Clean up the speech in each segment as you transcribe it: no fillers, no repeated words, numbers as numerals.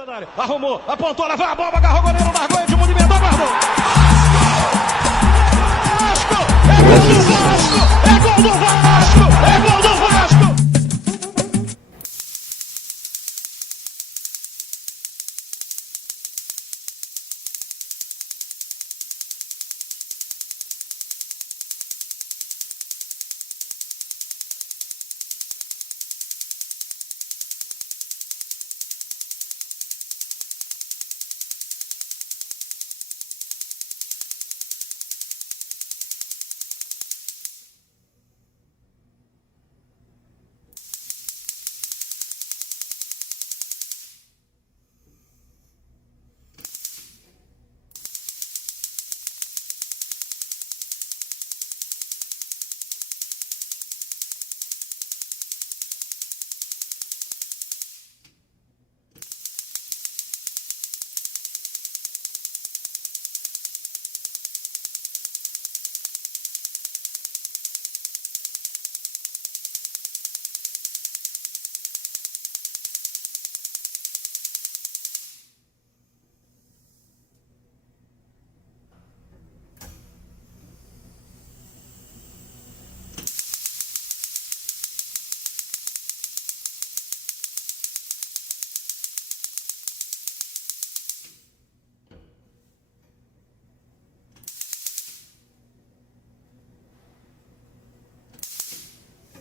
Entrada da área, arrumou, apontou, levou a bola, agarrou o goleiro, largou, Edmundo emendou, guardou. Vasco! É gol do Vasco! É gol do Vasco! É gol do Vasco!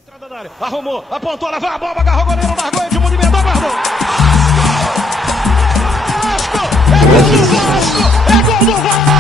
Entrada da área, arrumou, apontou, levou a bola, agarrou o goleiro, largou, Edmundo emendou, guardou. Vasco! É gol do Vasco! É gol do Vasco!